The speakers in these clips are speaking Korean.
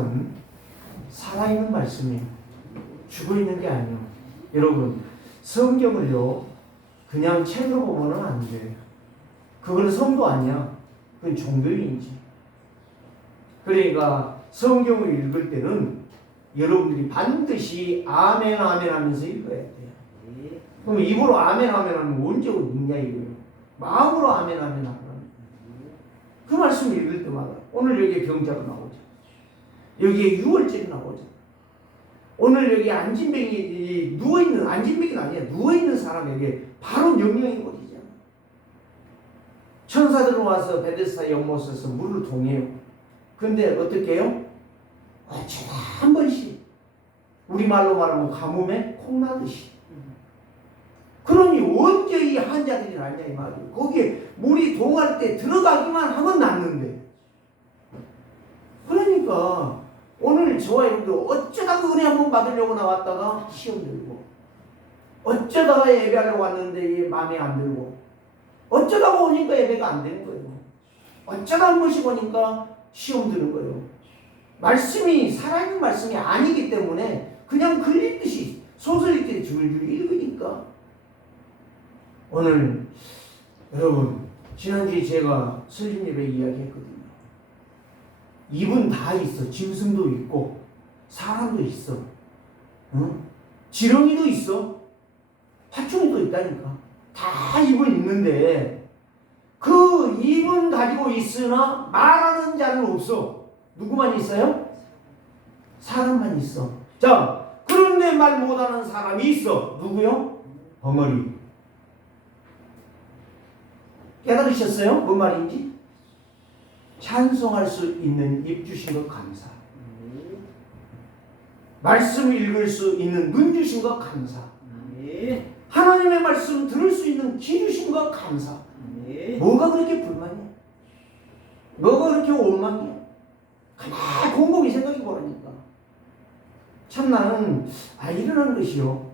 말씀은 살아있는 말씀이에요. 죽어있는 게 아니에요. 여러분, 성경을요 그냥 책으로 보면은 안 돼요. 그거는 성도 아니야. 그건 종교인이지. 그러니까 성경을 읽을 때는 여러분들이 반드시 아멘 아멘 하면서 읽어야 돼요. 그럼 입으로 아멘 아멘 하면 언제 읽냐 이거예요. 마음으로 아멘 아멘 하면 그 말씀을 읽을 때마다 오늘 여기에 병자가 나오죠. 여기에 유월절이 나오죠. 오늘 여기 안진뱅이 누워있는, 안진뱅이가 아니야, 누워있는 사람에게 바로 명령이 오지잖아. 천사들은 와서 베데스다 연못에서 물을 동해요. 근데 어떻게 해요? 어쩌다 한 번씩, 우리말로 말하면 가뭄에 콩나듯이. 그러니 언제 이 환자들이 낫냐 이 말이에요. 거기에 물이 동할 때 들어가기만 하면 낫는데. 그러니까 오늘 저와 여러분들 어쩌다가 은혜 한번 받으려고 나왔다가 시험 들고, 어쩌다가 예배하려고 왔는데 마음에 안 들고, 어쩌다가 오니까 예배가 안 되는 거예요. 어쩌다 한 번씩 오니까 시험 드는 거예요. 말씀이 살아있는 말씀이 아니기 때문에 그냥 걸리듯이 소설 읽듯이 줄줄 읽으니까. 오늘 여러분, 지난주에 제가 설립 예배 이야기했거든요. 입은 다 있어. 짐승도 있고 사람도 있어. 응? 지렁이도 있어. 파충류도 있다니까. 다 입은 있는데 그 입은 가지고 있으나 말하는 자는 없어. 누구만 있어요? 사람만 있어. 자, 그런데 말 못하는 사람이 있어. 누구요? 벙어리. 깨달으셨어요? 뭔 말인지? 찬송할 수 있는 입 주신 것 감사. 말씀 읽을 수 있는 눈 주신 것 감사. 하나님의 말씀 들을 수 있는 귀 주신 것 감사. 뭐가 그렇게 불만이야? 뭐가 그렇게 원망이야? 가만히 곰곰이 생각해 보라니까. 참 나는 일어난 것이요.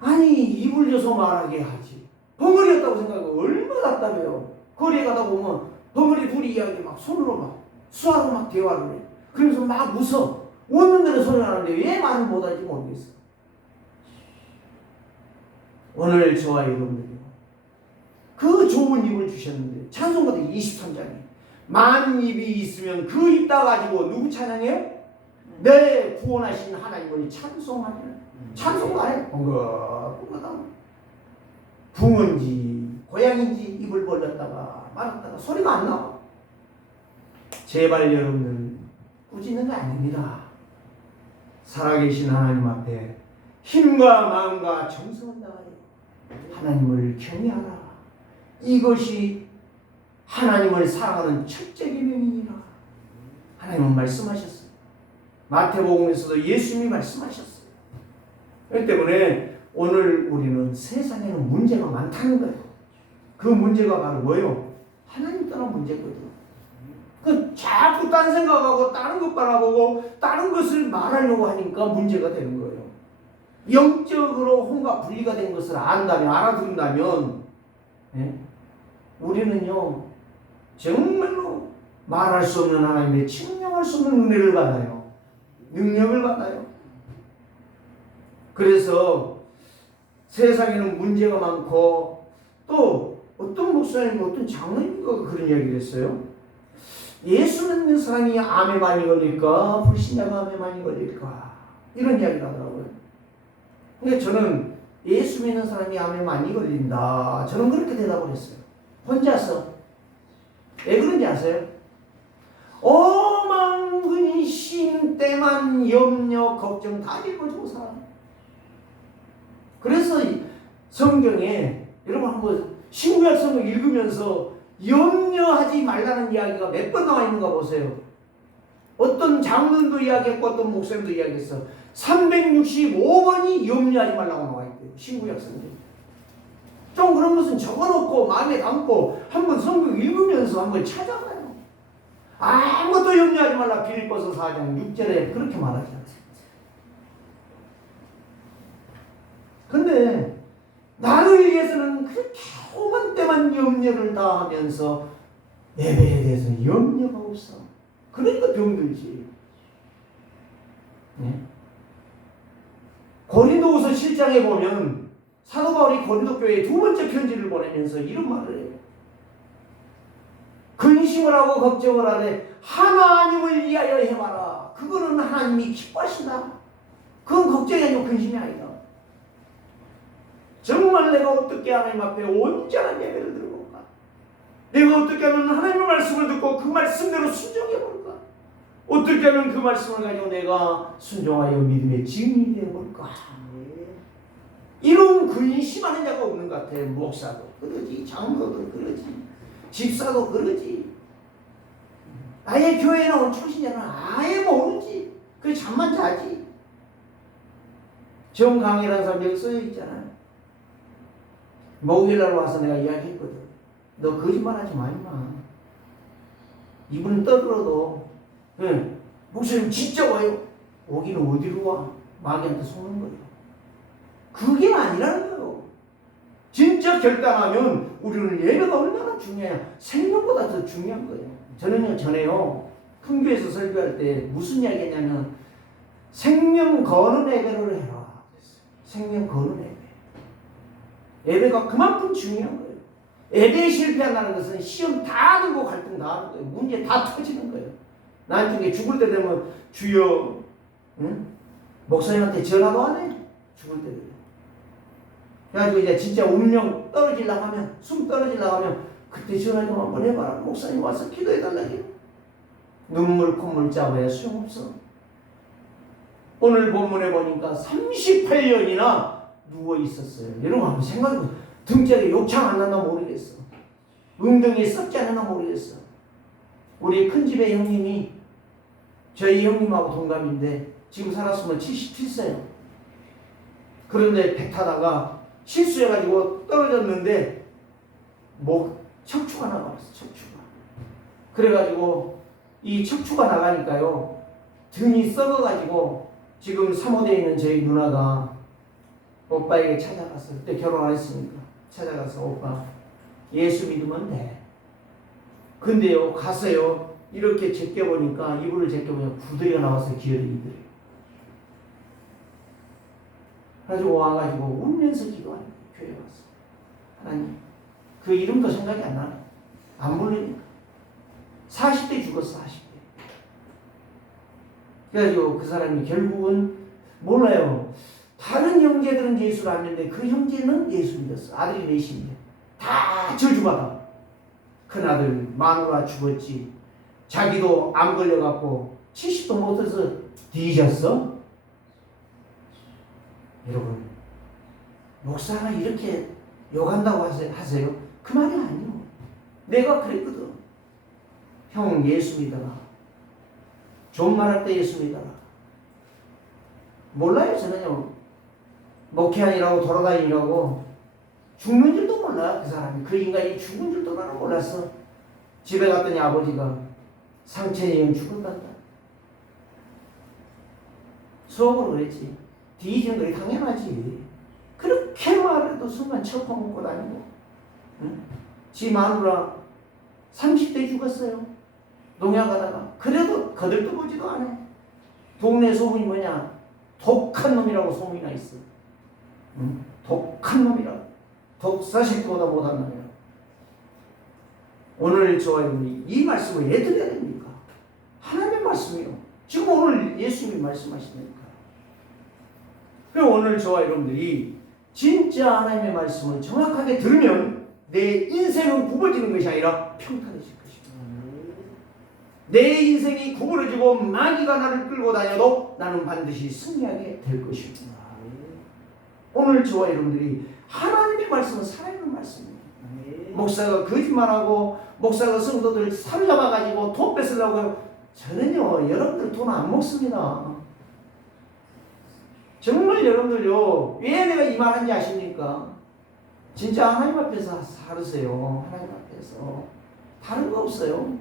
아니 입을 줘서 말하게 하지. 벙어리였다고 생각하고 얼마나 답답해요. 거리에 가다 보면 벙어리 둘이 이야기 막 손으로 막 수화로 막 대화를 해. 그러면서 막 웃어. 웃는 대로 소리 나는데 왜 말을 못할지 모르겠어. 오늘 저와 여러분들이 그 좋은 입을 주셨는데 찬송가도 23장에 만 입이 있으면 그 입 다 가지고 누구 찬양해요? 내 구원하신 하나님을 찬송하는 찬송가에 벙긋벙긋하고 붕어인지 고양인지 입을 벌렸다가 말았다가 소리가 안 나와. 제발 여러분들 꾸짖는 게 아닙니다. 살아계신 하나님 앞에 힘과 마음과 정성을 다하여 하나님을 경외하라. 이것이 하나님을 사랑하는 첫째 계명이니라. 하나님은 말씀하셨어요. 마태복음에서도 예수님이 말씀하셨어요. 그렇기 때문에 오늘 우리는 세상에는 문제가 많다는 거예요. 그 문제가 바로 뭐예요? 하나님 떠난 문제거든요. 그 자꾸 딴 생각하고 다른 것 바라보고 다른 것을 말하려고 하니까 문제가 되는 거예요. 영적으로 혼과 분리가 된 것을 안다면, 알아듣는다면, 우리는요 정말로 말할 수 없는 하나님의 측량할 수 없는 은혜를 받아요. 능력을 받아요. 그래서 세상에는 문제가 많고, 또 어떤 목사님, 어떤 장로님과 그런 이야기를 했어요. 예수 믿는 사람이 암에 많이 걸릴까, 불신자가 암에 많이 걸릴까, 이런 이야기를 하더라고요. 근데 저는 예수 믿는 사람이 암에 많이 걸린다, 저는 그렇게 대답을 했어요. 혼자서. 왜 그런지 아세요? 오만 근심, 때만, 염려, 걱정 다 짊어지고 살아. 그래서 성경에 여러분 한번 신구약 성경 읽으면서 염려하지 말라는 이야기가 몇 번 나와 있는가 보세요. 어떤 장로도 이야기했고 어떤 목사님도 이야기했어. 365번이 염려하지 말라고 나와 있대요. 신구약 성경. 좀 그런 것은 적어놓고 마음에 담고 한번 성경 읽으면서 한번 찾아봐요. 아무것도 염려하지 말라. 빌립보서 4장 6절에 그렇게 말하지 않습니까? 근데 나를 위해서는 그렇게 오만 때만 염려를 다하면서 예배에 대해서 염려가 없어. 그러니까 병들지. 네? 고린도후서 7장에 보면 사도 바울이 고린도 교회에 두 번째 편지를 보내면서 이런 말을 해요. 근심을 하고 걱정을 하되 하나님을 위하여 해봐라. 그거는 하나님이 기뻐하신다. 그건 걱정이 아니고 근심이 아니다. 정말 내가 어떻게 하나님 앞에 온전한 예배를 드려볼까? 내가 어떻게 하면 하나님의 말씀을 듣고 그 말씀대로 순종해볼까? 어떻게 하면 그 말씀을 가지고 내가 순종하여 믿음의 증인이 되어볼까? 이런 근심하는 자가 없는 것 같아요. 목사도 그러지, 장로도 그러지, 집사도 그러지. 아예 교회에 나온 초신자는 아예 모르지. 그래 잠만 자지. 정강이라는 사람 여기 써져 있잖아요. 목요일날 와서 내가 이야기했거든. 너 거짓말하지 마 임마. 이분은 떠들어도 목사님 진짜 와요. 오기는 어디로 와? 마귀한테 속는 거예요. 그게 아니라는 거예요. 진짜 결단하면 우리는 예배가 얼마나 중요해요. 생명보다 더 중요한 거예요. 저는요 전에요 큰교에서 설교할 때 무슨 이야기 했냐면 생명 거는 예배를 해라. 생명 거는 예배. 예배가 그만큼 중요한 거예요. 예배에 실패한다는 것은 시험 다 들고 갈등 다 하는 거예요. 문제 다 터지는 거예요. 나중에 죽을 때 되면 주여, 응? 목사님한테 전화도 안 해. 죽을 때 되면. 그래가지고 이제 진짜 운명 떨어지려고 하면, 숨 떨어지려고 하면 그때 전화 좀 한번 해봐라. 목사님 와서 기도해달라고. 눈물 콧물 짜봐야 소용없어. 오늘 본문에 보니까 38년이나 누워 있었어요. 여러분 한번 생각해보세요. 등짝에 욕창 안 났나 모르겠어. 엉덩이에 썩지 않았나 모르겠어. 우리 큰 집의 형님이 저희 형님하고 동갑인데 지금 살았으면 77세요. 그런데 배 타다가 실수해가지고 떨어졌는데 척추가 나가버렸어. 척추가. 그래가지고 이 척추가 나가니까요 등이 썩어가지고 지금 사모대에 있는 저희 누나가 오빠에게 찾아갔어요. 그때 결혼 안 했으니까 찾아가서 오빠 예수 믿으면 돼. 근데요 가서요 이렇게 제껴보니까 이불을 제껴보니까 구더기가 나와서 기어들이더래요. 그래가지고 와가지고 울면서 기도하는 거예요. 교회 와서 하나님 그 이름도 생각이 안 나네. 안 부르니까 40대 죽었어. 40대. 그래가지고 그 사람이 결국은 몰라요. 다른 형제들은 예수를 안 믿는데 그 형제는 예수 믿었어. 아들이 넷인데 다 저주받아. 큰아들 마누라 죽었지. 자기도 암 걸려갖고 70도 못해서 뒤졌어. 여러분 목사가 이렇게 욕한다고 하세요? 그 말이 아니요. 내가 그랬거든. 형 예수 믿어라. 좋은 말 할 때 예수 믿어라. 몰라요. 저는요 목회아니라고 돌아다니라고 죽는 줄도 몰라. 그 사람이 그 인간이 죽은 줄도 나는 몰랐어. 집에 갔더니 아버지가 상천이 형 죽었단다. 속으로 그랬지. 뒤지는 거 당연하지. 그렇게 말해도 순간 척통 먹고 다니고. 응? 지 마누라 30대 죽었어요. 농약 하다가. 그래도 거들떠보지도 않아. 동네 소문이 뭐냐. 독한 놈이라고 소문이 나 있어. 응? 독한 놈이라고. 독사식보다 못한 놈이라고. 오늘 저와 여러분이 이 말씀을 왜 드려야 됩니까? 하나님의 말씀이요. 지금 오늘 예수님이 말씀하시니까. 그럼 오늘 저와 여러분들이 진짜 하나님의 말씀을 정확하게 들으면 내 인생은 굽어지는 것이 아니라 평탄해질 것입니다. 내 인생이 구부러지고 마귀가 나를 끌고 다녀도 나는 반드시 승리하게 될 것입니다. 오늘 저와 여러분들이 하나님의 말씀은 살아있는 말씀입니다. 목사가 거짓말하고 목사가 성도들 사로잡아가지고 돈 뺏으려고 해요. 저는요 여러분들 돈 안 먹습니다. 정말 여러분들요 왜 내가 이 말하는지 아십니까? 진짜 하나님 앞에서 살으세요. 하나님 앞에서 다른 거 없어요.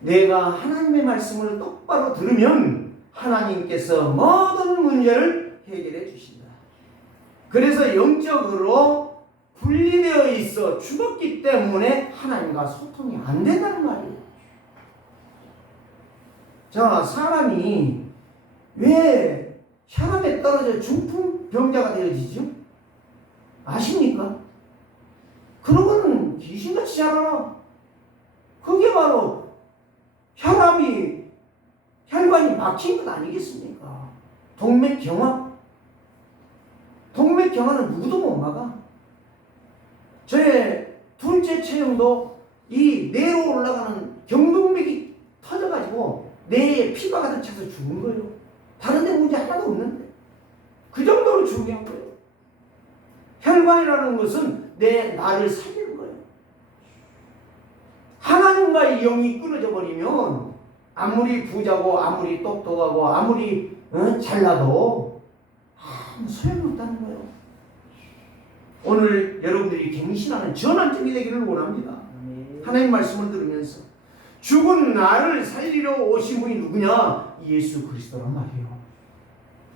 내가 하나님의 말씀을 똑바로 들으면 하나님께서 모든 문제를 해결해 주신다. 그래서 영적으로 분리되어 있어 죽었기 때문에 하나님과 소통이 안 된다는 말이에요. 자, 사람이 왜 혈압에 떨어져 중풍병자가 되어지죠? 아십니까? 그런 거는 귀신같이 잘 알아. 그게 바로 혈관이 막힌 것 아니겠습니까? 동맥경화는 누구도 못 막아. 저의 둘째 체형도 이 뇌로 올라가는 경동맥이 터져가지고 뇌에 피가 가득 차서 죽은 거예요. 다른 데 문제 하나도 없는데 그 정도로 중요한 거예요. 혈관이라는 것은 나를 살리는 거예요. 하나님과의 영이 끊어져 버리면 아무리 부자고 아무리 똑똑하고 아무리 잘나도 아무 소용없다는 거예요. 오늘 여러분들이 갱신하는 전환점이 되기를 원합니다. 하나님 말씀을 들으면서 죽은 나를 살리러 오신 분이 누구냐? 예수 그리스도란 말이에요.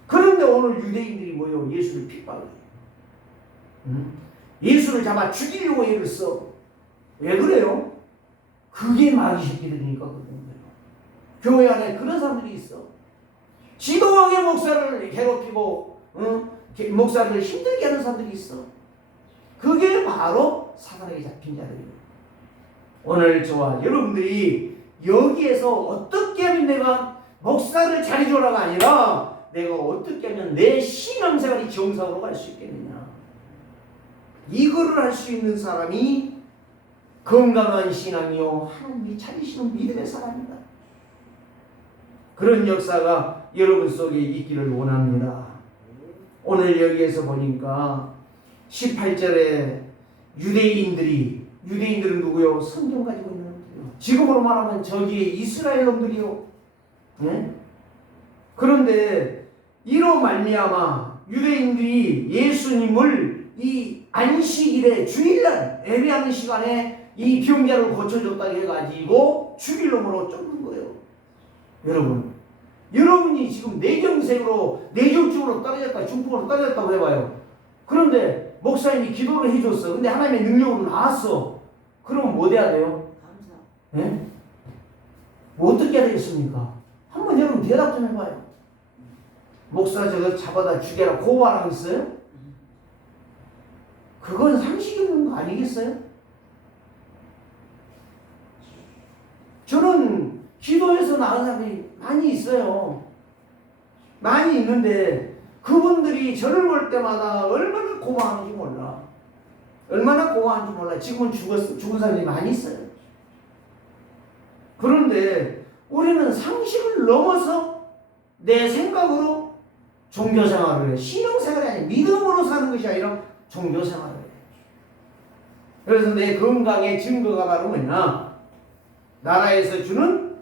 그런데 오늘 유대인들이 모여 예수를 핍박해요. 예수를 잡아 죽이려고 애를 써. 왜 그래요? 그게 마귀 새끼들이니까 그런 거예요. 교회 안에 그런 사람들이 있어. 지도하게 목사를 괴롭히고 목사를 힘들게 하는 사람들이 있어. 그게 바로 사단에게 잡힌 자들이에요. 오늘 저와 여러분들이 여기에서 어떻게 하면 내가 목사를 잘해주라가 아니라 내가 어떻게 하면 내 신앙생활이 정상으로 갈 수 있겠느냐. 이거를 할 수 있는 사람이 건강한 신앙이요 하나님이 찾으시는 믿음의 사람이다. 그런 역사가 여러분 속에 있기를 원합니다. 오늘 여기에서 보니까 18절에 유대인들은 누구요? 성경 가지고 있는 놈들이요. 지금으로 말하면 저기에 이스라엘 놈들이요. 네? 그런데 이로 말미암아 유대인들이 예수님을 이 안식일에 주일날 예배하는 시간에 이 병자를 고쳐줬다고 해가지고 죽일 놈으로 쫓는 거예요. 여러분이 지금 내경적으로 떨어졌다, 중풍으로 떨어졌다고 해봐요. 그런데 목사님이 기도를 해줬어. 근데 하나님의 능력으로 나았어. 그러면 뭐 돼야 돼요? 감사. 네? 뭐 어떻게 해야 되겠습니까? 한번 여러분 대답 좀 해봐요. 목사 저거 잡아다 죽여라 고발하고 있어요? 그건 상식이 없는 거 아니겠어요? 저는 기도해서 나은 사람이 많이 있어요. 많이 있는데 그분들이 저를 볼 때마다 얼마나 고마운지 몰라. 얼마나 고마운지 몰라. 지금은 죽은 사람이 많이 있어요. 그런데 우리는 상식을 넘어서 내 생각으로 종교생활을 해. 신앙생활이 아니라 믿음으로 사는 것이 아니라 종교생활을 해. 그래서 내 건강의 증거가 바로 뭐냐? 나라에서 주는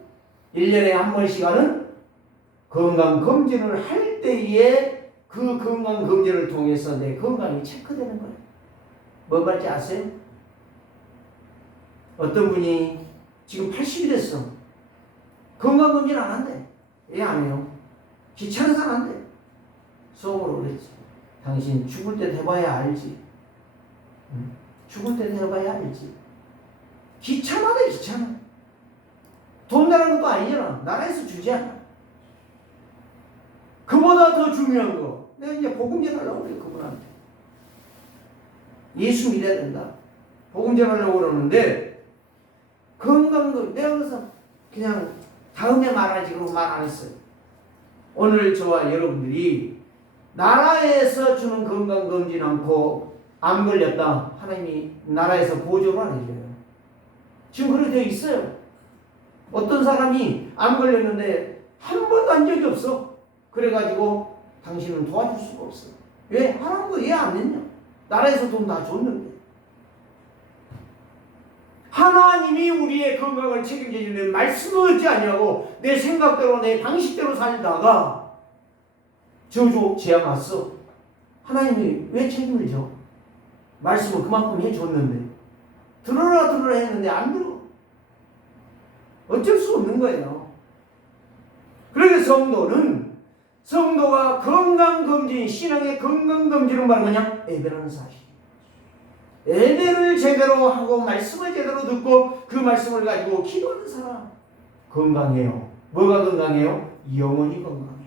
1년에 한 번씩 하는 건강검진을 할 때에 그 건강검진을 통해서 내 건강이 체크되는 거예요. 뭔 말인지 아세요? 어떤 분이 지금 80이 됐어. 건강검진 안 한대. 왜 안 해요? 귀찮아서 안 한대. 속으로 그랬지. 당신 죽을 때 돼봐야 알지. 죽을 때 돼봐야 알지. 귀찮아대 귀찮아. 돈 나라는 것도 아니잖아. 나라에서 주지 않아. 그보다 더 중요한 거. 내가 이제 복음 전하려고 그래, 그분한테. 예수 믿어야 된다. 복음 전하려고 그러는데, 건강도, 내가 그래서 그냥 다음에 말하지, 그러고 말 안 했어요. 오늘 저와 여러분들이 나라에서 주는 건강검진 않고 안 걸렸다. 하나님이 나라에서 보조를 안 해줘요. 지금 그렇게 되어 있어요. 어떤 사람이 안 걸렸는데 한 번도 한 적이 없어. 그래가지고 당신은 도와줄 수가 없어. 왜? 하나님도 이해 안 됐냐? 나라에서 돈 다 줬는데. 하나님이 우리의 건강을 책임져 주는 말씀을 얻지 않냐고 내 생각대로 내 방식대로 살다가 저주 재앙 왔어. 하나님이 왜 책임을 져? 말씀을 그만큼 해줬는데 들어라 했는데 안 들어. 어쩔 수 없는 거예요. 그래서 성도가 건강검진, 신앙의 건강검진은 바로 뭐냐? 예배라는 사실. 메시지를 제대로 하고 말씀을 제대로 듣고 그 말씀을 가지고 기도하는 사람 건강해요. 뭐가 건강해요? 영혼이 건강해요.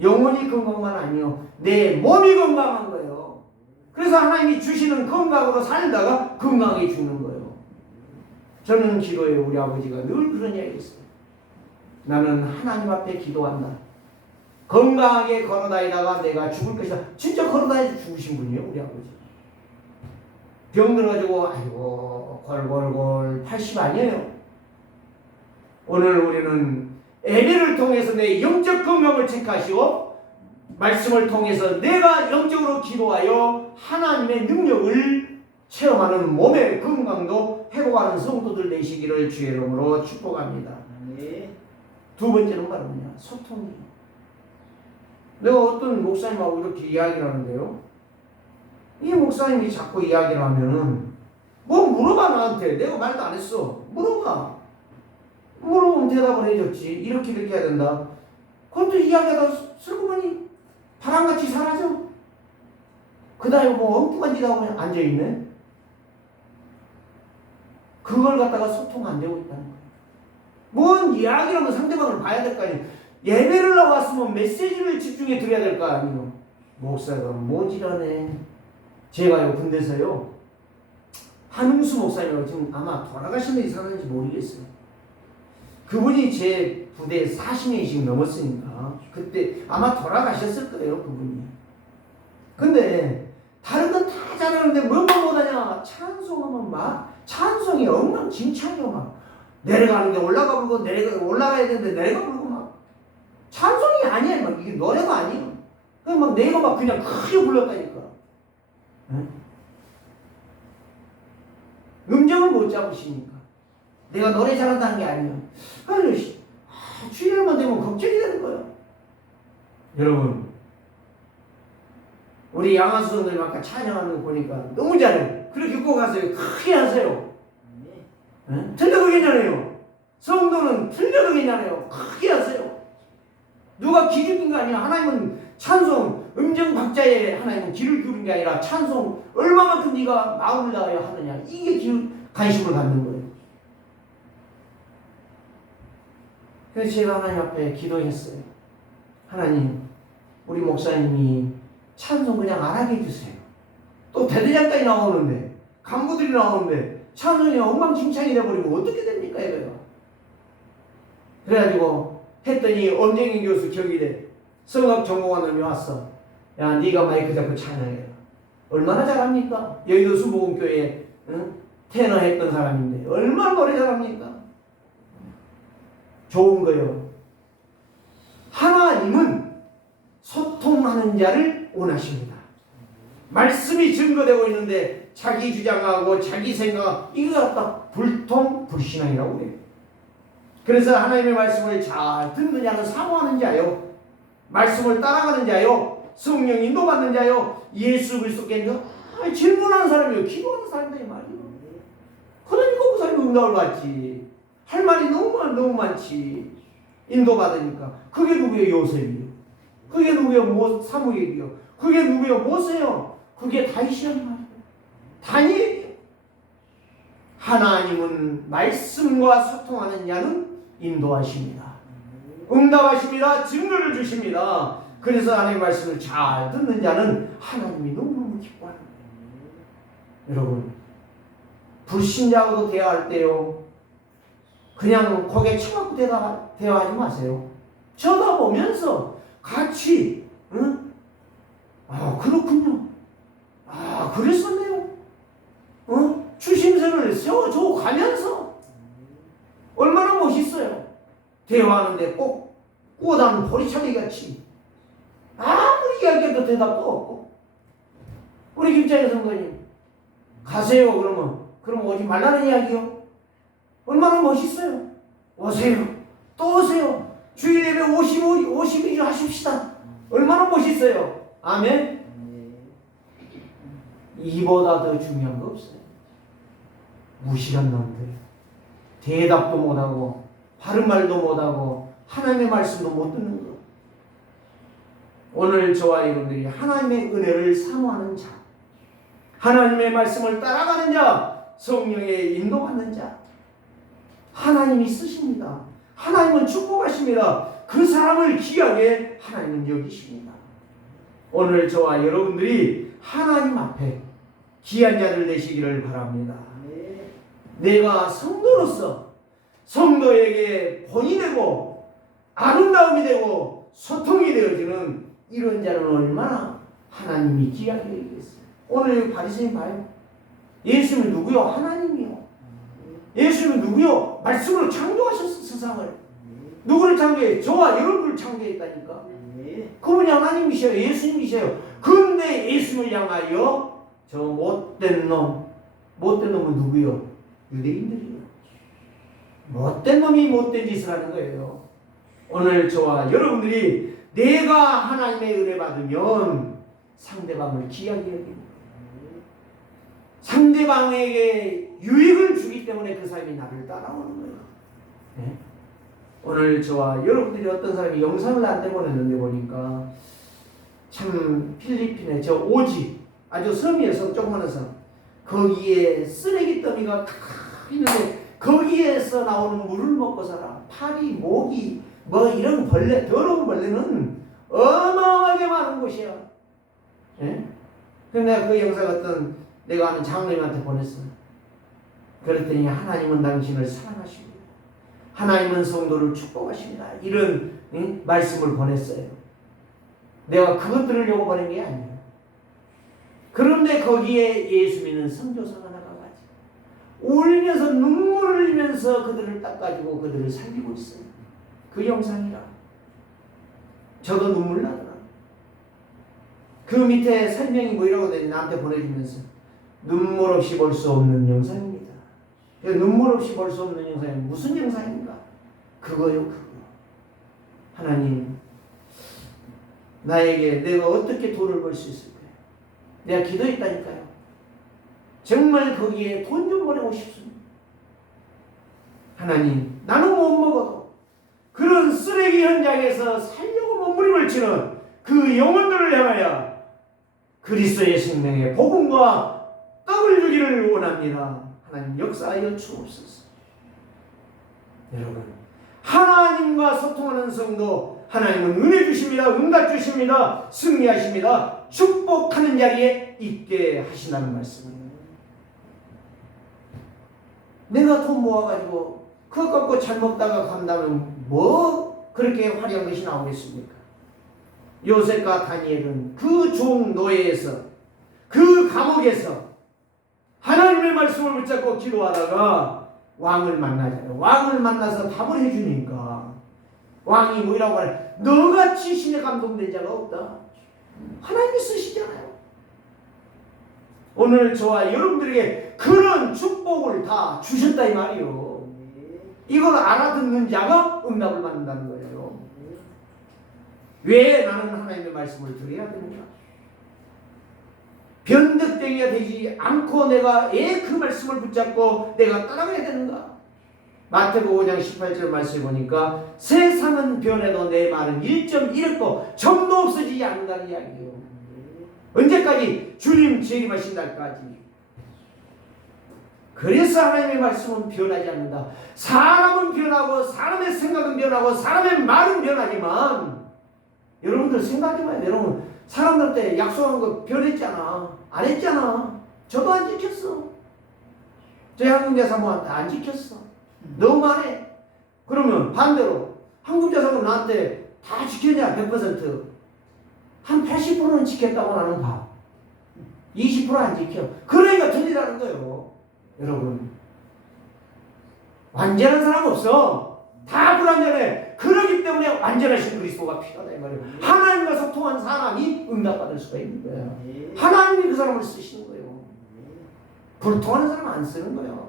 영혼이 건강만 아니요, 내 몸이 건강한 거예요. 그래서 하나님이 주시는 건강으로 살다가 건강해 죽는 거예요. 저는 기도에 우리 아버지가 늘 그런 이야기 했어요. 나는 하나님 앞에 기도한다. 건강하게 걸어다니다가 내가 죽을 것이다. 진짜 걸어다니서 죽으신 분이에요, 우리 아버지. 병 들어가지고 아이고 골골골 80 아니에요. 오늘 우리는 예배를 통해서 내 영적 건강을 체크하시고 말씀을 통해서 내가 영적으로 기도하여 하나님의 능력을 체험하는 몸의 건강도 회복하는 성도들 되시기를 주의 이름으로 축복합니다. 두 번째는 바로 뭐냐? 소통이에요. 내가 어떤 목사님하고 이렇게 이야기를 하는데요, 이 목사님이 자꾸 이야기를 하면은 뭐 물어봐. 나한테 내가 말도 안 했어. 물어보면 대답을 해줬지. 이렇게 해야 된다. 그것도 이야기하다 쓰고 보니 바람같이 사라져. 그 다음에 뭐 엉뚱한 짓 하고 앉아있네. 그걸 갖다가 소통 안 되고 있다는 거예요. 뭔 이야기를 하면 상대방을 봐야 될 거 아니에요. 예배를 나왔으면 메시지를 집중해 드려야 될 거 아니에요. 목사가 모지라네. 제가요 군대에서요 한웅수 목사님이라고 지금 아마 돌아가시는지 사는지 모르겠어요. 그분이 제 부대에 40년이 넘었으니까 그때 아마 돌아가셨을 거예요, 그분이. 근데 다른 건 다 잘하는데 뭐만 못하냐? 찬송하면 막 찬송이 엉망진창이요. 막 내려가는데 올라가 부르고 올라가야 되는데 내려가 부르고 막 찬송이 아니에요. 막 이게 노래가 아니에요. 그냥 막 내가 막 그냥 크게 불렀다니까. 응? 음정을 못 잡으시니까. 내가 노래 잘한다는 게 아니에요. 그래서 주일만 되면 걱정이 되는 거예요. 여러분, 우리 양한수 선생님 아까 찬양하는 거 보니까 너무 잘해요. 그렇게 꼭 하세요. 크게 하세요. 네? 틀려도 괜찮아요. 성도는 틀려도 괜찮아요. 크게 하세요. 누가 기죽인 거 아니야. 하나님은 찬송, 음정 박자에 하나님은 귀를 기울인 게 아니라 찬송 얼마만큼 네가 마음을 다하여 하느냐. 이게 관심을 갖는 거예요. 그래서 제가 하나님 앞에 기도했어요. 하나님, 우리 목사님이 찬송 그냥 안 하게 해주세요. 또 대대장까지 나오는데, 간부들이 나오는데 찬송이 엉망진창이 돼버리면 어떻게 됩니까, 이거요? 그래가지고 했더니 엄정인 교수 격일에 성악 전공한 놈이 왔어. 야, 네가 마이크 잡고 찬양해라. 얼마나 잘합니까? 여의도 수복음교회 테너 했던 사람인데 얼마나 노래 잘합니까? 좋은 거요. 하나님은 소통하는 자를 원하십니다. 말씀이 증거되고 있는데 자기 주장하고 자기 생각, 이거 갖다 불통불신앙이라고 해요. 그래서 하나님의 말씀을 잘 듣는 자는 사모하는 자요, 말씀을 따라가는 자요, 성령 인도받는 자요, 예수 그리스도께 질문하는 사람이요, 기도하는 사람들이 말이요. 그러니까 그 사람이 응답을 받지. 할 말이 너무 많지. 인도받으니까. 그게 누구예요? 요셉이요. 그게 누구예요? 사무엘이요. 그게 누구예요? 모세요. 그게 다윗이란 말이에요. 다니엘이요. 하나님은 말씀과 소통하는 자는 인도하십니다. 응답하십니다. 증거를 주십니다. 그래서 하나님의 말씀을 잘 듣는 자는 하나님이 너무너무 기뻐하는 거예요. 여러분, 불신자하고도 대화할 때요, 그냥 고개 쳐갖고 대화하지 마세요. 쳐다보면서 같이, 응? 아, 그렇군요. 아, 그랬었네요. 추심선을 세워줘 가면서 얼마나 멋있어요. 대화하는데 꼭 꼬다는 보리차기 같이 아무리 이야기해도 대답도 없고. 우리 김창희 선생님 가세요. 그러면 오지 말라는 이야기요. 얼마나 멋있어요. 오세요. 또 오세요. 주일 예배 52주 하십시다. 얼마나 멋있어요. 아멘. 이보다 더 중요한 거 없어요. 무시한 놈들, 대답도 못하고 바른 말도 못하고 하나님의 말씀도 못 듣는 것. 오늘 저와 여러분들이 하나님의 은혜를 사모하는 자, 하나님의 말씀을 따라가는 자, 성령의 인도받는 자, 하나님이 쓰십니다. 하나님은 축복하십니다. 그 사람을 귀하게 하나님은 여기십니다. 오늘 저와 여러분들이 하나님 앞에 귀한 자들 되시기를 바랍니다. 내가 성도로서 성도에게 본이 되고 아름다움이 되고 소통이 되어지는 이런 자는 얼마나 하나님이 귀하게 여기겠어요. 오늘 바리새인 봐요. 예수님은 누구요? 하나님이요. 예수님은 누구요? 말씀으로 창조하셨어. 세상을. 누구를 창조해? 저와 여러분을 창조했다니까. 그분이 하나님이셔요. 예수님이셔요. 그런데 예수님을 향하여 저 못된 놈은 누구요? 유대인들이요. 못된 놈이 못된 짓을 하는 거예요. 오늘 저와 여러분들이 내가 하나님의 은혜 받으면 상대방을 귀하게 여기는 거예요. 상대방에게 유익을 주기 때문에 그 사람이 나를 따라오는 거예요. 네? 오늘 저와 여러분들이 어떤 사람이 영상을 나한테 보냈는데 보니까 참 필리핀의 저 오지, 아주 섬이에서 조그마한 섬, 거기에 쓰레기 더미가 탁 있는데 거기에서 나오는 물을 먹고 살아. 파리, 모기, 뭐 이런 벌레, 더러운 벌레는 어마어마하게 많은 곳이야. 예? 근데 내가 그 영상 어떤 내가 아는 장로님한테 보냈어. 그랬더니 하나님은 당신을 사랑하십니다. 하나님은 성도를 축복하십니다. 이런 말씀을 보냈어요. 내가 그것 들으려고 보낸 게 아니에요. 그런데 거기에 예수 믿는 선교사가 나가가지고 울면서 눈물을 흘리면서 그들을 닦아주고 그들을 살리고 있어요. 그 영상이라. 저도 눈물 나더라. 그 밑에 설명이 뭐라고 되지 나한테 보내주면서 눈물 없이 볼 수 없는 영상입니다. 눈물 없이 볼 수 없는 영상이 무슨 영상인가? 그거요, 그거. 하나님, 나에게 내가 어떻게 돈을 벌 수 있을까요? 내가 기도했다니까요. 정말 거기에 돈 좀 보내고 싶습니다. 하나님, 나는 못 먹어도 그런 쓰레기 현장에서 살려고 몸부림을 치는 그 영혼들을 향하여 그리스도의 생명의 복음과 떡을 주기를 원합니다. 하나님 역사하여 주옵소서. 여러분, 하나님과 소통하는 성도, 하나님은 은혜 주십니다. 응답 주십니다. 승리하십니다. 축복하는 자리에 있게 하신다는 말씀입니다. 내가 돈 모아가지고 그거 갖고 잘 먹다가 간다면 뭐 그렇게 화려한 것이 나오겠습니까? 요셉과 다니엘은 그 종 노예에서, 그 감옥에서 하나님의 말씀을 붙잡고 기도하다가 왕을 만나잖아요. 왕을 만나서 답을 해주니까 왕이 뭐라고 하냐? 너같이 신에 감동된 자가 없다. 하나님이 쓰시잖아요. 오늘 저와 여러분들에게 그런 축복을 다 주셨다 이 말이요. 이걸 알아듣는 자가 응답을 받는다는 거예요. 왜 나는 하나님의 말씀을 들어야 되는가? 변덕쟁이가 되지 않고 내가 왜 그 말씀을 붙잡고 내가 따라가야 되는가? 마태복음 5장 18절 말씀을 보니까 세상은 변해도 내 말은 1.1획도 점도 없어지지 않는다는 이야기예요. 언제까지? 주님 재림하신 날까지. 그래서 하나님의 말씀은 변하지 않는다. 사람은 변하고 사람의 생각은 변하고 사람의 말은 변하지만 여러분들 생각해봐요. 여러분 사람들한테 약속한 거 변했잖아. 안 했잖아. 저도 안 지켰어. 저희 한국자 사모한테 안 지켰어. 너무 안 해. 그러면 반대로 한국자 사모 나한테 다 지켰냐? 100%. 한 80%는 지켰다고 나는 봐. 20% 안 지켜. 그러니까 틀리다는 거예요. 여러분. 완전한 사람 없어. 다 불완전해. 그러기 때문에 완전하신 그리스도가 필요하다 이 말이에요. 하나님과 소통한 사람이 응답받을 수가 있는 거예요. 하나님이 그 사람을 쓰시는 거예요. 불통하는 사람은 안 쓰는 거예요.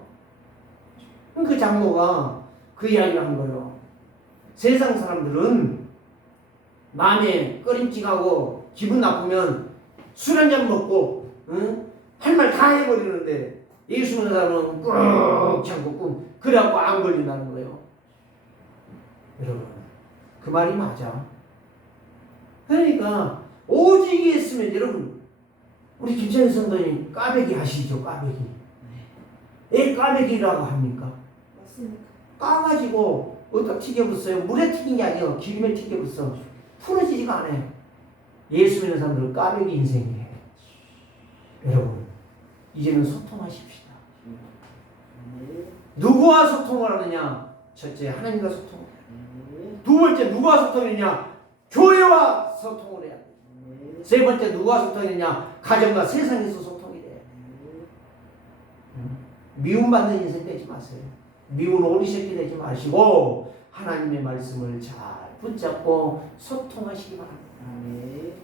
그 장로가 그 이야기를 한 거예요. 세상 사람들은 마음에 꺼림칙하고 기분 나쁘면 술 한잔 먹고 할 말 다 해버리는데 예수 믿는 사람은 꾹 참고 그래갖고 안 걸린다는 거예요. 여러분 그 말이 맞아. 그러니까 오직 있으면 여러분 우리 김찬희 성도님 까베기 아시죠? 까베기. 왜 까베기라고 합니까? 맞습니까? 까가지고 어디다 튀겨봤어요? 물에 튀긴 게 아니에요. 기름에 튀겨봤어. 풀어지지가 않아요. 예수 믿는 사람들은 까베기 인생이에요. 여러분, 이제는 소통하십시다. 누구와 소통을 하느냐? 첫째, 하나님과 소통을 해야 두 번째, 누구와 소통했냐? 교회와 소통을 해야 돼. 세 번째, 누구와 소통했냐? 가정과 세상에서 소통이 돼. 미움받는 인생 되지 마세요. 미운 오리 새끼 되지 마시고 하나님의 말씀을 잘 붙잡고 소통하시기 바랍니다.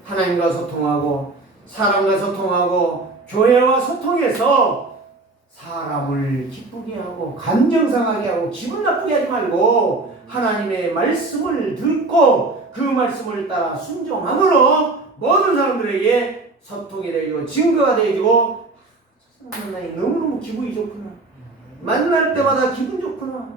하나님과 소통하고 사람과 소통하고 교회와 소통해서 사람을 기쁘게 하고 감정 상하게 하고 기분 나쁘게 하지 말고 하나님의 말씀을 듣고 그 말씀을 따라 순종함으로 모든 사람들에게 소통이 되고 증거가 되고 너무너무 기분이 좋구나. 만날 때마다 기분 좋구나.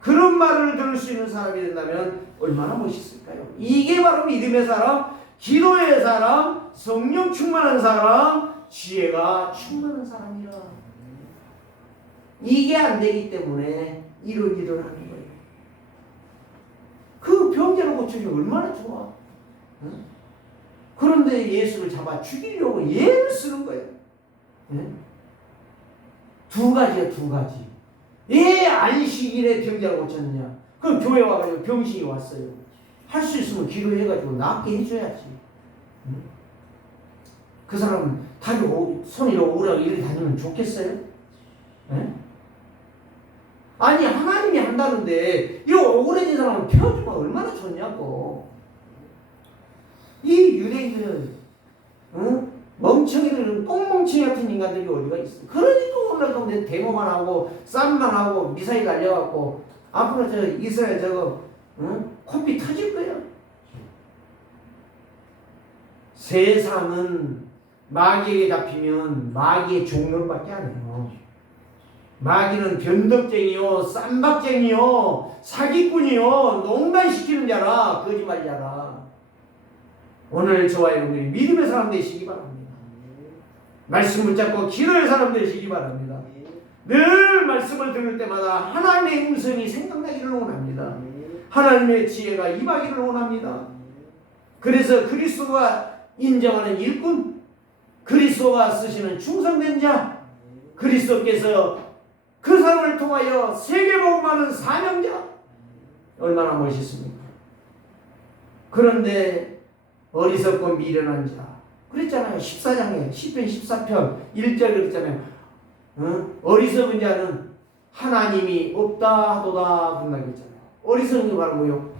그런 말을 들을 수 있는 사람이 된다면 얼마나 멋있을까요? 이게 바로 믿음의 사람, 기도의 사람, 성령 충만한 사람, 지혜가 충만한 사람이라. 이게 안 되기 때문에 이런 일을 하는 거예요. 그 병자를 고쳐주면 얼마나 좋아. 응? 그런데 예수를 잡아 죽이려고 예를 쓰는 거예요. 응? 두 가지야, 두 가지. 왜 안식일에 병자를 고쳤느냐? 그럼 교회 와가지고 병신이 왔어요. 할 수 있으면 기도해가지고 낫게 해줘야지. 응? 그 사람 다리 손이 오라고 이렇게 다니면 좋겠어요? 응? 아니 하나님이 한다는데 이 오그라진 사람은 펴주면 얼마나 좋냐고. 이 유대인들은 응? 멍청이들은 똥멍청이 같은 인간들이 어디가 있어. 그러니까 오늘도 데모만 하고 쌈만 하고 미사일 날려갖고 앞으로 저 이스라엘 저거 응? 코피 터질 거야. 세상은 마귀에게 잡히면 마귀의 종로밖에 안 해요. 마귀는 변덕쟁이요, 쌈박쟁이요, 사기꾼이요, 농간시키는 자라, 거짓말자라. 오늘 저와 여러분이 믿음의 사람 되시기 바랍니다. 말씀 붙잡고 기도의 사람 되시기 바랍니다. 늘 말씀을 들을 때마다 하나님의 음성이 생각나기를 원합니다. 하나님의 지혜가 임하기를 원합니다. 그래서 그리스도가 인정하는 일꾼, 그리스도가 쓰시는 충성된 자, 그리스도께서 그 사람을 통하여 세계복음하는 사명자, 얼마나 멋있습니까? 그런데 어리석고 미련한 자, 그랬잖아요. 14장에 10편 14편 1절 그랬잖아요. 어리석은 자는 하나님이 없다 하도다 그런 말 있잖아요. 어리석은 게 바로 뭐예요?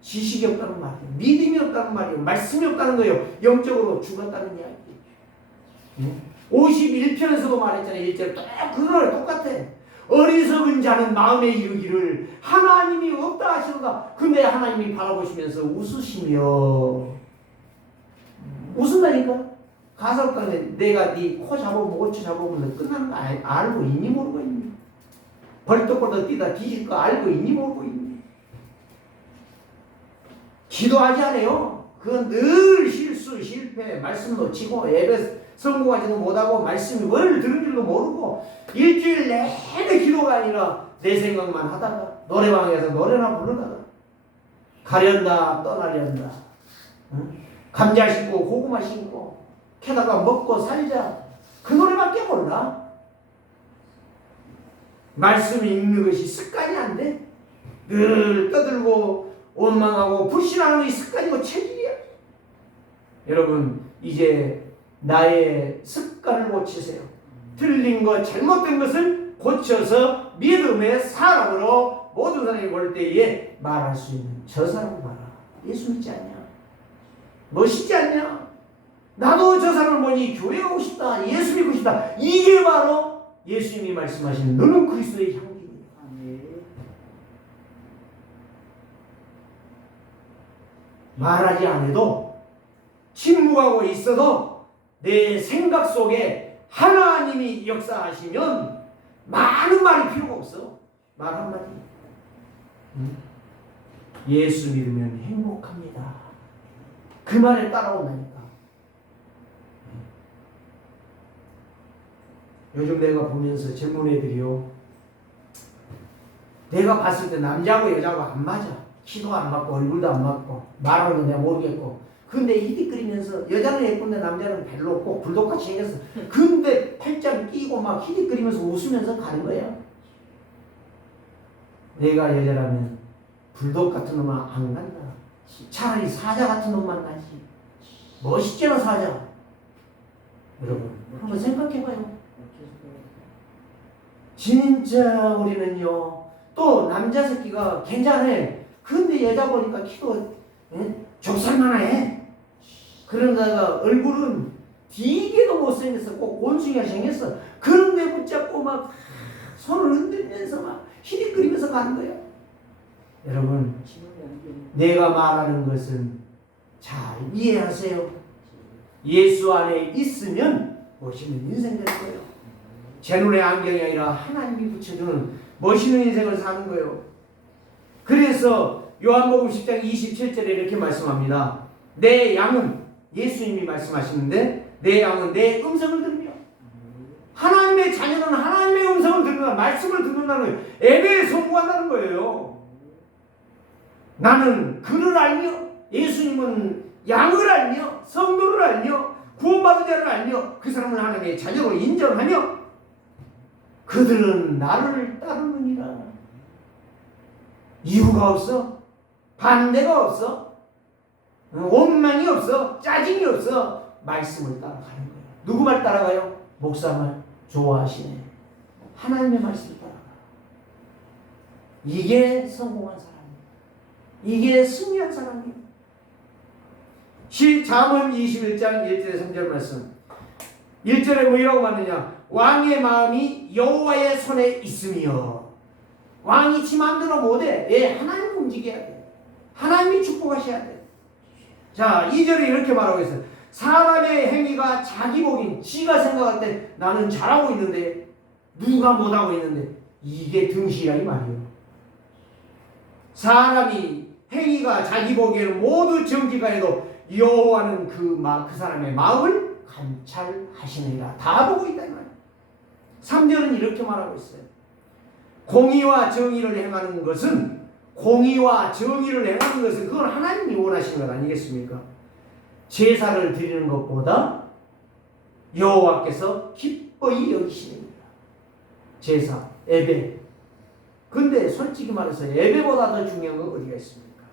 지식이 없다는 말이에요. 믿음이 없다는 말이에요. 말씀이 없다는 거예요. 영적으로 죽었다는 이야기. 51편에서도 말했잖아요. 1절 그거랑 똑같아. 어리석은 자는 마음에 이르기를 하나님이 없다 하시도다. 근데 하나님이 바라보시면서 웃으시며 웃은다니까. 가사롭다는데 내가 네 코 잡아보고 고추 잡아보면 끝나는 거 알고 있니 모르고 있니? 벌떡벌떡 뛰다 뒤질 거 알고 있니 모르고 있니? 기도하지 않아요. 그건 늘 실수 실패 말씀 놓치고 예배 성공하지도 못하고 말씀이 뭘 들은 줄도 모르고 일주일 내내 기도가 아니라 내 생각만 하다가 노래방에서 노래나 부르다가 가련다 떠나련다 감자 심고 고구마 심고 캐다가 먹고 살자 그 노래밖에 몰라. 말씀 읽는 것이 습관이 안 돼. 늘 떠들고 원망하고 불신하는 것이 습관이고 체질이야. 여러분 이제 나의 습관을 고치세요. 틀린 것 잘못된 것을 고쳐서 믿음의 사람으로 모든 사람이 볼 때에 말할 수 있는 저 사람을 봐라. 예수 믿지 않냐? 멋있지 않냐? 나도 저 사람을 보니 교회 오고 싶다. 예수 믿고 싶다. 이게 바로 예수님이 말씀하시는 너는 그리스도의 향기입니다. 말하지 않아도 침묵하고 있어도 내 생각 속에 하나님이 역사하시면 많은 말이 필요가 없어. 말 한마디. 예수 믿으면 행복합니다. 그 말에 따라온다니까. 요즘 내가 보면서 젊은 애들이요, 내가 봤을 때 남자하고 여자하고 안 맞아. 키도 안 맞고 얼굴도 안 맞고 말하는 거 내가 모르겠고. 근데 히끅거리면서 여자는 예쁜데 남자는 별로 없고 불독같이 생겼어. 근데 팔짱 끼고 막 히끅거리면서 웃으면서 가는 거야. 내가 여자라면 불독 같은 놈은 안 간다. 차라리 사자 같은 놈만 가지. 멋있잖아 사자. 여러분 한번 생각해봐요. 진짜 우리는요, 또 남자 새끼가 괜찮아. 근데 여자 보니까 키도 좁쌀만 해. 그러다가 얼굴은 되게도 못생겼어. 꼭 원숭이가 생겼어. 그런데 붙잡고 막 손을 흔들면서 막 히끅거리면서 가는 거야. 여러분, 내가 말하는 것은 잘 이해하세요. 예수 안에 있으면 멋있는 인생 될 거예요. 제 눈의 안경이 아니라 하나님이 붙여주는 멋있는 인생을 사는 거예요. 그래서 요한복음 10장 27절에 이렇게 말씀합니다. 내 양은, 예수님이 말씀하시는데, 내 양은 내 음성을 들으며, 하나님의 자녀는 하나님의 음성을 듣는다, 말씀을 듣는다는 거예요. 예배에 성공한다는 거예요. 나는 그를 알며, 예수님은 양을 알며, 성도를 알며, 구원받은 자를 알며, 그 사람을 하나님의 자녀로 인정하며, 그들은 나를 따르느니라. 이유가 없어. 반대가 없어. 원망이 없어. 짜증이 없어. 말씀을 따라가는 거예요. 누구 말 따라가요? 목사 말 좋아하시네. 하나님의 말씀을 따라가. 이게 성공한 사람이에요. 이게 승리한 사람이에요. 잠언 21장 1절에 3절 말씀. 1절에 뭐라고 말하느냐? 왕의 마음이 여호와의 손에 있으며. 왕이 지 마음대로 못해. 예, 하나님이 움직여야 돼. 하나님이 축복하셔야 돼. 자, 2절에 이렇게 말하고 있어요. 사람의 행위가 자기 복인. 지가 생각할 때 나는 잘하고 있는데 누가 못하고 있는데, 이게 등신이라 이 말이에요. 사람이 행위가 자기 보기에는 모두 정직하 해도 여호와는 그 사람의 마음을 관찰하시느니라. 다 보고 있다 이 말이에요. 3절은 이렇게 말하고 있어요. 공의와 정의를 행하는 것은, 공의와 정의를 행하는 것은 그건 하나님이 원하시는 것 아니겠습니까? 제사를 드리는 것보다 여호와께서 기뻐히 여기시느니라. 제사, 예배. 근데 솔직히 말해서 예배보다 더 중요한 건 어디가 있습니까?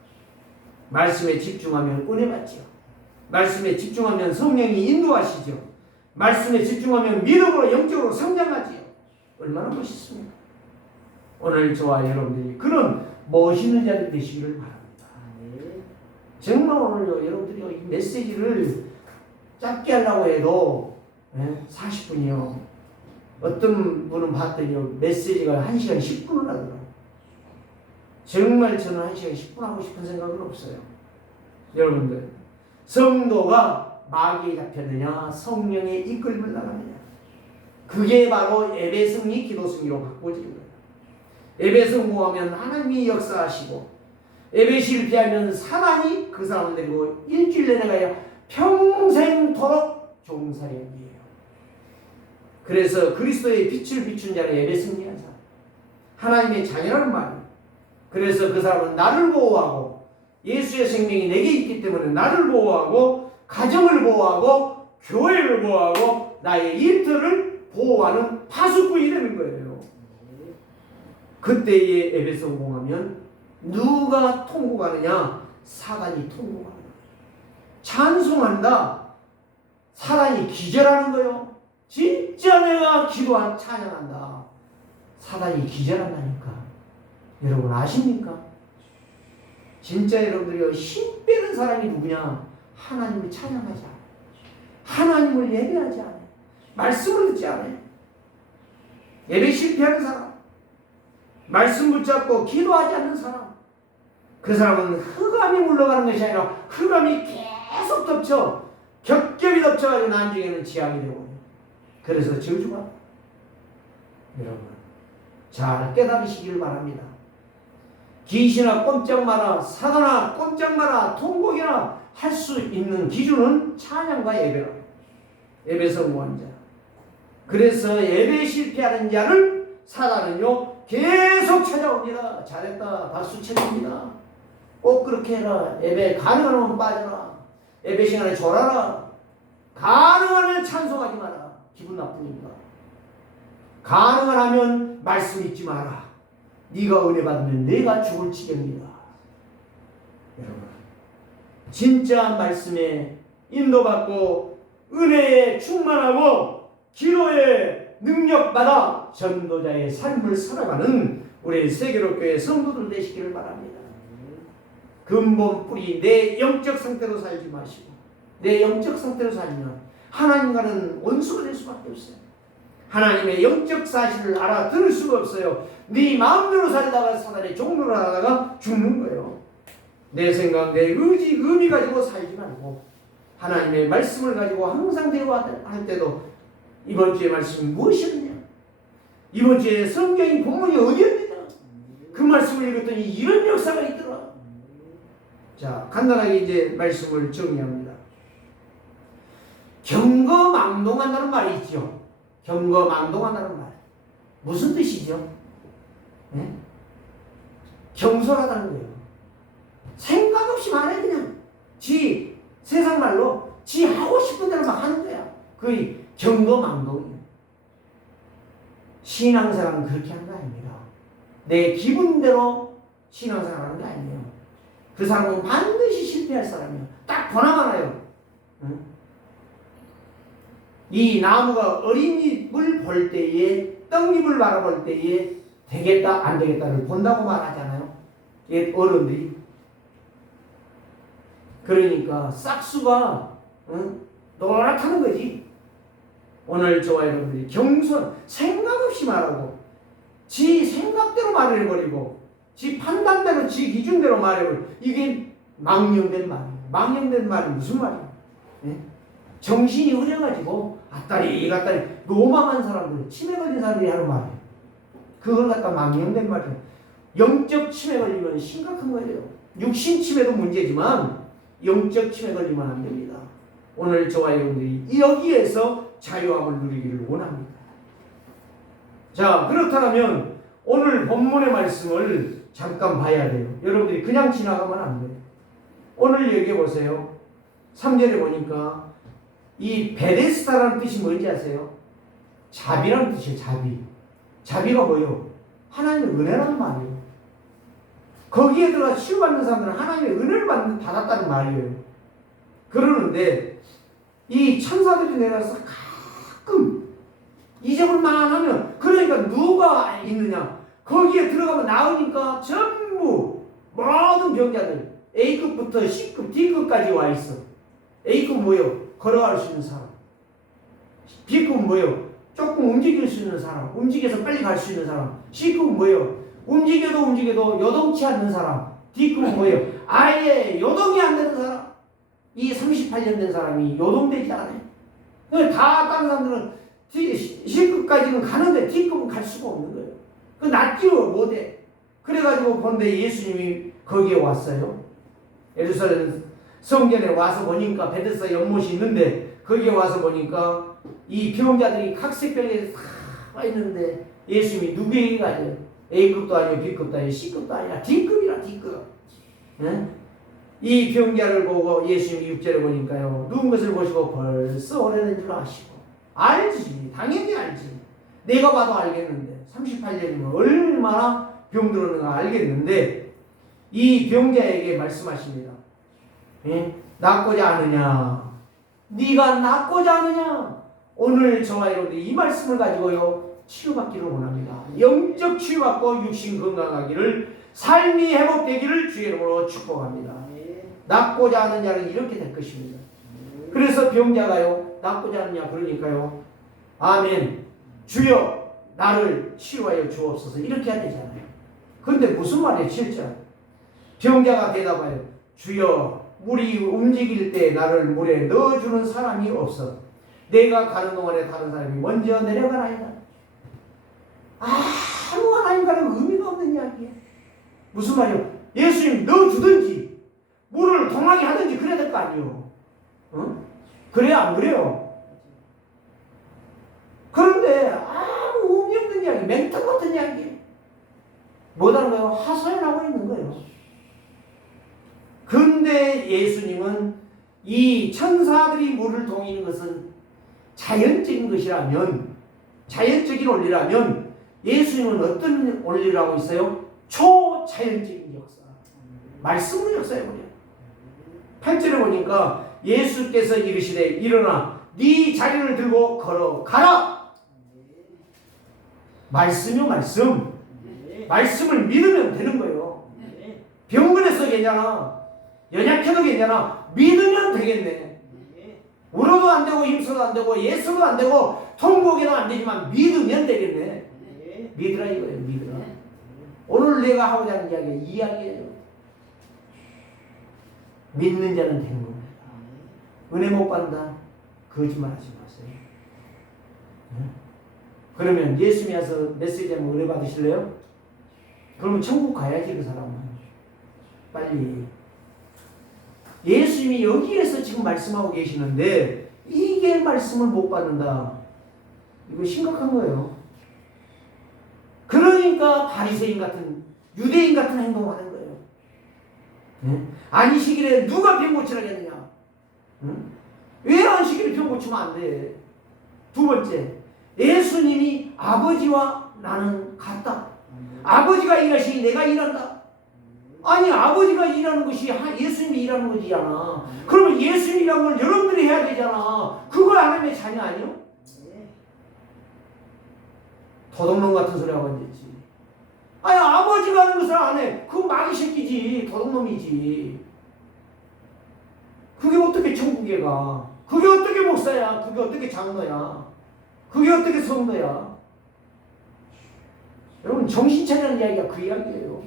말씀에 집중하면 은혜 받지요. 말씀에 집중하면 성령이 인도하시죠. 말씀에 집중하면 믿음으로 영적으로 성장하지요. 얼마나 멋있습니까? 오늘 저와 여러분들이 그런 멋있는 자들 되시기를 바랍니다. 정말 오늘요, 여러분들이 이 메시지를 짧게 하려고 해도 40분이요. 어떤 분은 봤더니 메시지가 1시간 10분을 하더라고요. 정말 저는 1시간 10분 하고 싶은 생각은 없어요. 여러분들, 성도가 마귀에 잡혔느냐, 성령의 이끌림을 나가느냐, 그게 바로 예배 승리, 기도 승리로 바꿔지는 거예요. 예배 성공하면 하나님이 역사하시고, 예배 실패하면 사단이 그 사람을 데리고 일주일 내내 가야 평생토록 종살이에요. 그래서 그리스도의 빛을 비춘 자는 예배 승리한 사람, 하나님의 자녀라는 말이에요. 그래서 그 사람은 나를 보호하고, 예수의 생명이 내게 있기 때문에 나를 보호하고, 가정을 보호하고, 교회를 보호하고, 나의 일터를 보호하는 파수꾼이 되는 거예요. 그때의 예배 성공하면 누가 통곡하느냐? 사단이 통곡하는 거예요. 찬송한다. 사단이 기절하는 거예요. 진짜 내가 기도한 찬양한다. 사단이 기절한다니까. 여러분 아십니까? 진짜 여러분들이 힘 빼는 사람이 누구냐? 하나님을 찬양하지 않아요. 하나님을 예배하지 않아요. 말씀을 듣지 않아요. 예배 실패하는 사람, 말씀 붙잡고 기도하지 않는 사람, 그 사람은 흑암이 물러가는 것이 아니라 흑암이 계속 덮쳐, 겹겹이 덮쳐가지고 나중에는 지향이 되고, 그래서 저주가. 여러분 잘 깨달으시기를 바랍니다. 귀신아 꼼짝 마라, 사단아 꼼짝 마라, 통곡이나 할 수 있는 기준은 찬양과 예배라. 예배 성공한 자. 그래서 예배 실패하는 자를 사단은요 계속 찾아옵니다. 잘했다, 박수 쳐줍니다. 꼭 그렇게 해라. 예배 가능하면 빠져라. 예배 시간에 졸아라. 가능하면 찬송하지 마라. 기분 나쁘니까. 가능하면 말씀 잊지 마라. 네가 은혜 받으면 내가 죽을 지경이다. 여러분, 진짜 말씀에 인도받고 은혜에 충만하고 기도에 능력받아 전도자의 삶을 살아가는 우리 세계로교회 성도들 되시기를 바랍니다. 근본 뿌리 내 영적 상태로 살지 마시고, 내 영적 상태로 살면 하나님과는 원수가 될 수밖에 없어요. 하나님의 영적 사실을 알아들을 수가 없어요. 네 마음대로 살다가 사단의 종로를 하다가 죽는 거예요. 내 생각, 내 의지, 의미 가지고 살지 말고 하나님의 말씀을 가지고 항상 대화할 때도 이번 주의 말씀이 무엇이었냐? 이번 주에 성경이 본문이 어디였느냐? 그 말씀을 읽었더니 이런 역사가 있더라. 자, 간단하게 이제 말씀을 정리합니다. 경거망동한다는 말이 있죠. 경거망동한다는 말. 무슨 뜻이죠? 네? 경솔하다는 거예요. 생각 없이 말해 그냥. 지 세상 말로 지 하고 싶은 대로 막 하는 거야. 그게 경거망동이에요. 신앙생활은 그렇게 하는 거 아닙니다. 내 기분대로 신앙생활 하는 게 아니에요. 그 사람은 반드시 실패할 사람이에요. 딱 권하면 알아요. 응? 이 나무가 어린 잎을 볼 때에, 떡잎을 바라볼 때에 되겠다 안 되겠다를 본다고 말하잖아요. 옛 어른들이. 그러니까 싹수가 노랗다는 거지. 오늘 저와 여러분들이 경선 생각 없이 말하고 지 생각대로 말을 해버리고 지 판단대로 지 기준대로 말해버리고, 이게 망령된 말이에요. 망령된 말이 무슨 말이에요? 네? 정신이 흐려가지고 아따리 갔다리 노망한 사람들, 치매 걸린 사람들이 하는 말이에요. 그걸 갖다 망령된 말이에요. 영적 치매 걸리면 심각한 거예요. 육신 치매도 문제지만 영적 치매 걸리면 안 됩니다. 오늘 저와 여러분들이 여기에서 자유함을 누리기를 원합니다. 자, 그렇다면 오늘 본문의 말씀을 잠깐 봐야 돼요. 여러분들이 그냥 지나가면 안 돼요. 오늘 얘기해 보세요. 3절에 보니까 이 베데스다라는 뜻이 뭔지 아세요? 자비라는 뜻이에요. 자비. 자비가 뭐예요? 하나님의 은혜라는 말이에요. 거기에 들어가 치유받는 사람들은 하나님의 은혜를 받았다는 말이에요. 그러는데 이 천사들이 내려서 가끔 잊어볼만 하면, 그러니까 누가 있느냐? 거기에 들어가면 나오니까 전부 모든 병자들 A급부터 C급, D급까지 와 있어. A급 뭐예요? 걸어갈 수 있는 사람. B급은 뭐예요? 조금 움직일 수 있는 사람. 움직여서 빨리 갈 수 있는 사람. C급은 뭐예요? 움직여도 요동치 않는 사람. D급은 뭐예요? 아예 요동이 안 되는 사람. 이 38년 된 사람이 요동되지 않아요. 다 다른 사람들은 C급까지는 가는데 D급은 갈 수가 없는 거예요. 그 낫지요 못해. 그래가지고 본데 예수님이 거기에 왔어요. 예루살렘 성전에 와서 보니까 베데스다 연못이 있는데 거기에 와서 보니까 이 병자들이 각색병에 다 와 있는데 예수님이 누구에게 가요? A급도 아니고 B급도 아니고 C급도 아니라 D급이라 D급. 네? 이 병자를 보고 예수님이 6절에 보니까요, 누운 것을 보시고 벌써 오래된 줄 아시고, 알지, 당연히 알지. 내가 봐도 알겠는데 38년이면 얼마나 병들었는가 알겠는데 이 병자에게 말씀하십니다. 예? 낫고자 하느냐? 네가 낫고자 하느냐? 오늘 저와 여러분들이 이 말씀을 가지고요 치유받기를 원합니다. 영적 치유받고 육신 건강하기를, 삶이 회복되기를 주의 이름으로 축복합니다. 낫고자 하는 자는 이렇게 될 것입니다. 그래서 병자가요 낫고자 하느냐 그러니까요 아멘 주여 나를 치유하여 주옵소서 이렇게 해야 되잖아요. 근데 무슨 말이에요? 진짜 병자가 대답하여 주여 물이 움직일 때 나를 물에 넣어주는 사람이 없어. 내가 가는 동안에 다른 사람이 먼저 내려가나이다. 아무 하나님과는 의미가 없는 이야기예요. 무슨 말이에요? 예수님 넣어주든지 물을 동하게 하든지 그래야 될 거 아니에요. 어? 그래야 안 그래요? 그런데 아무 의미 없는 이야기, 멘트 같은 이야기. 뭐라는 거예요? 하소연하고 있는 거예요. 근데 예수님은 이 천사들이 물을 동이는 것은 자연적인 것이라면, 자연적인 원리라면 예수님은 어떤 원리를 하고 있어요? 초자연적인 역사. 말씀으로 역사해버려요. 8절에 보니까 예수께서 이르시되 일어나 네 자리를 들고 걸어가라. 말씀이요 말씀. 말씀을 믿으면 되는 거예요. 병원에서 괜찮아. 연약해도 괜찮아. 믿으면 되겠네. 울어도 안 되고 힘써도 안 되고 예서도 안 되고 통곡에도 안 되지만 믿으면 되겠네. 믿으라 이거예요. 믿으라. 오늘 내가 하고자 하는 이야기가 이 이야기예요. 믿는 자는 되는 겁니다. 은혜 못 받는다. 거짓말하지 마세요. 그러면 예수님이 와서 메시지 하면 은혜 받으실래요? 그러면 천국 가야지 그 사람은. 빨리. 예수님이 여기에서 지금 말씀하고 계시는데 이게 말씀을 못 받는다. 이거 심각한 거예요. 그러니까 바리새인 같은 유대인 같은 행동을 하는 거예요. 안식일에 누가 병 고치라겠느냐? 왜 안식일에 병 고치면 안 돼? 두 번째, 예수님이 아버지와 나는 같다. 아버지가 일하시니 내가 일한다. 아니 아버지가 일하는 것이 예수님이 일하는 거지잖아. 그러면 예수님이 일하는 걸 여러분들이 해야 되잖아. 그거 안 하면 자녀 아니요? 도둑놈 같은 소리 하고 앉았지. 아니 아버지가 하는 것을 안 해. 그건 마귀 새끼지. 도둑놈이지. 그게 어떻게 천국에 가? 그게 어떻게 목사야? 그게 어떻게 장로야? 그게 어떻게 성도야? 여러분 정신 차리는 이야기가 그 이야기예요.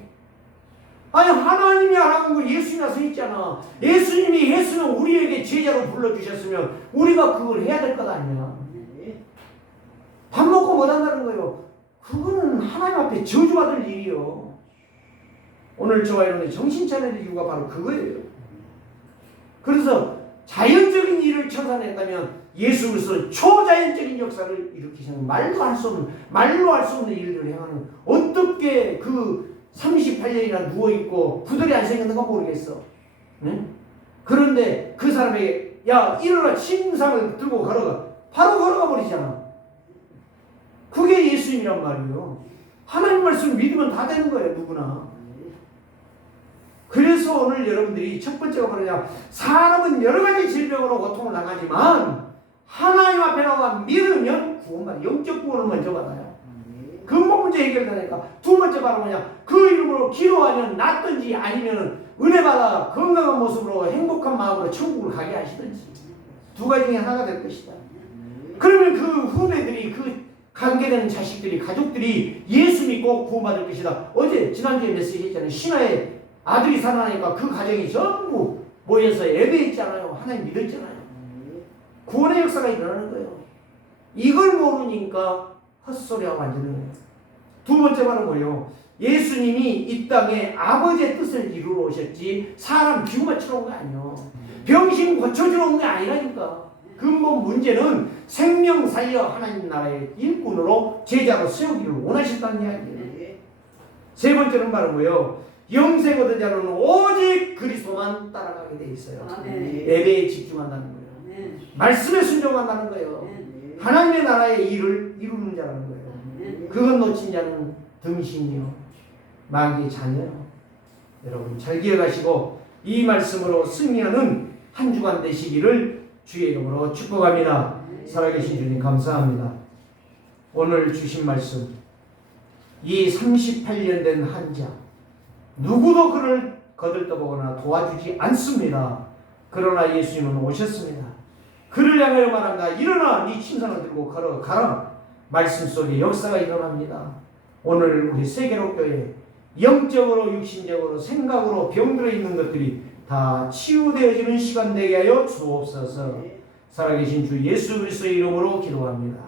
아니 하나님이 하라는 거 예수님이 나서 있잖아. 예수님이 했으면 우리에게 제자로 불러주셨으면 우리가 그걸 해야 될 것 아니야. 밥 먹고 못 한다는 거예요. 그거는 하나님 앞에 저주받을 일이요. 오늘 저와 여러분이 정신 차릴 이유가 바로 그거예요. 그래서 자연적인 일을 천사냈다면 예수 그리스도는 초자연적인 역사를 일으키시는 말로 할 수 없는 일들을 행하는, 어떻게 그 38년이나 누워있고 구들이 안 생겼는가 모르겠어. 응? 그런데 그 사람에게 야 일어나 침상을 들고 걸어가. 바로 걸어가 버리잖아. 그게 예수님이란 말이에요. 하나님 말씀을 믿으면 다 되는 거예요. 누구나. 그래서 오늘 여러분들이 첫 번째가 뭐냐, 사람은 여러 가지 질병으로 고통을 당하지만 하나님 앞에 나와 믿으면 구원받아. 영적 구원을 먼저 받아요. 근본 문제 해결되니까. 두 번째 바로 뭐냐, 그 이름으로 기도하면 낫든지 아니면 은혜 받아 건강한 모습으로 행복한 마음으로 천국을 가게 하시든지, 두 가지 중에 하나가 될 것이다. 그러면 그 후배들이, 그 관계되는 자식들이, 가족들이 예수 믿고 구원받을 것이다. 어제 지난주에 메시지 했잖아요. 신하의 아들이 살아나니까 그 가정이 전부 모여서 예배했잖아요. 하나님 믿었잖아요. 구원의 역사가 일어나는 거예요. 이걸 모르니까 헛소리하고 앉는 거예요. 두 번째 바로 뭐예요? 예수님이 이 땅에 아버지의 뜻을 이루러 오셨지 사람 기운 맞추러 온 거 아니에요. 병신 고쳐주러 온 게 아니라니까. 근본 문제는 생명 살려 하나님 나라의 일꾼으로 제자로 세우기를 원하셨다는 이야기예요. 세 번째는 바로 뭐예요? 영생 얻은 자는 오직 그리스도만 따라가게 돼 있어요. 예배에 집중한다는 거예요. 말씀에 순종한다는 거예요. 하나님의 나라의 일을 이루는 자라는 거예요. 그건 놓친 자는 등신이요 마귀의 자녀요. 여러분 잘 기억하시고 이 말씀으로 승리하는 한 주간 되시기를 주의 이름으로 축복합니다. 살아계신 주님 감사합니다. 오늘 주신 말씀, 이 38년 된 환자 누구도 그를 거들떠보거나 도와주지 않습니다. 그러나 예수님은 오셨습니다. 그를 향하여 말한다. 일어나 네 침상을 들고 걸어가라. 말씀 속에 역사가 일어납니다. 오늘 우리 세계로교회 영적으로 육신적으로 생각으로 병들어 있는 것들이 다 치유되어지는 시간 되게 하여 주옵소서. 살아계신 주 예수 그리스도의 이름으로 기도합니다.